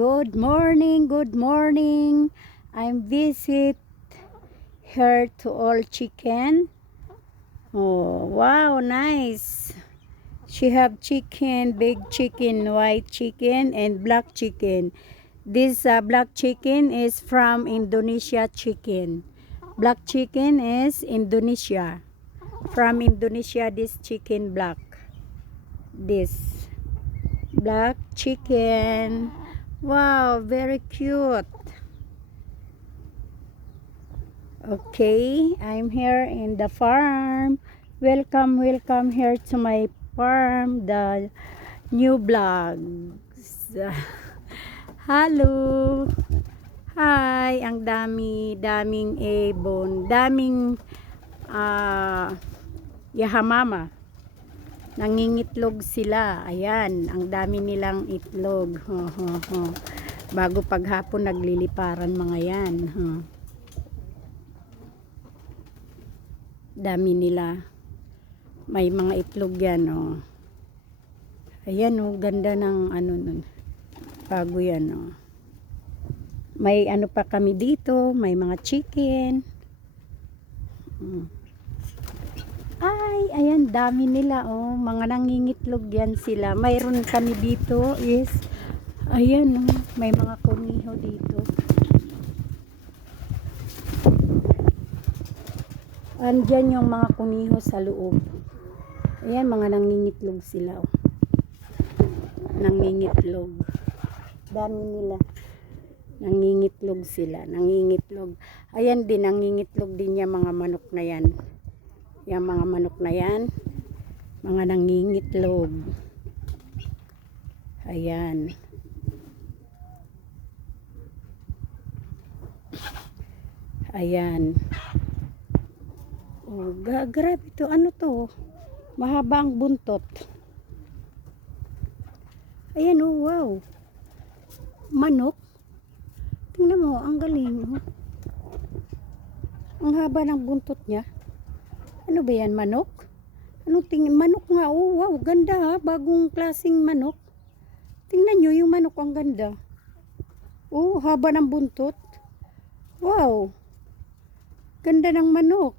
Good morning, good morning. I'm visit here to all chicken. Oh, wow, nice. She have chicken, big chicken, white chicken, and black chicken. This black chicken is from Indonesia chicken. Black chicken is Indonesia. From Indonesia, this chicken black. This black chicken. Wow, very cute. Okay, I'm here in the farm. Welcome, welcome here to my farm, the new vlogs. Hello. Hi, ang daming ibon, daming yahamama. Nangingitlog sila. Ayan, ang dami nilang itlog. Bago paghapon nagliliparan mga yan. Dami nila. May mga itlog yan. Ayan, ganda ng ano nun. Bago yan. May ano pa kami dito. May mga chicken. Ay, ayan, dami nila, mga nangingitlog yan sila. Mayroon kami dito is, ayan, may mga kuniho dito. Andyan yung mga kuniho sa loob. Ayan, mga nangingitlog sila, Nangingitlog. Dami nila. Nangingitlog sila, nangingitlog. Ayan din, nangingitlog din yung mga manok na yan. Yung mga manok na yan, mga nangingitlog. Ayan. Ayan. Oh, grabe to. Ano to? Mahaba ang buntot. Ayan, wow. Manok. Tingnan mo, ang galing. Ang haba ng buntot niya. Ano ba yan, manok? Anong tingin? Manok nga, wow, ganda ha, bagong klaseng manok. Tingnan nyo, yung manok ang ganda. Haba ng buntot. Wow, ganda ng manok.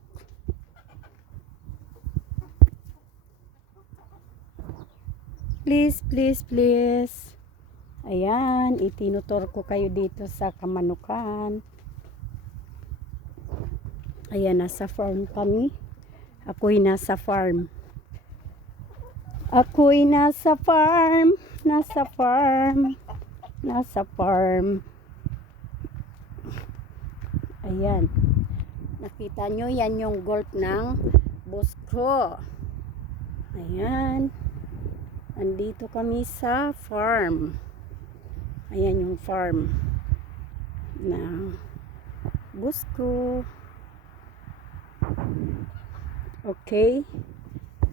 Please, please, please. Ayan, itinutur ko kayo dito sa kamanukan. Ayan, nasa farm kami. Ako'y nasa farm. Ako'y nasa farm. Nasa farm. Nasa farm. Ayan. Nakita nyo, yan yung gold ng boss ko. Ayan. Andito kami sa farm. Ayan yung farm na boss ko. Okay.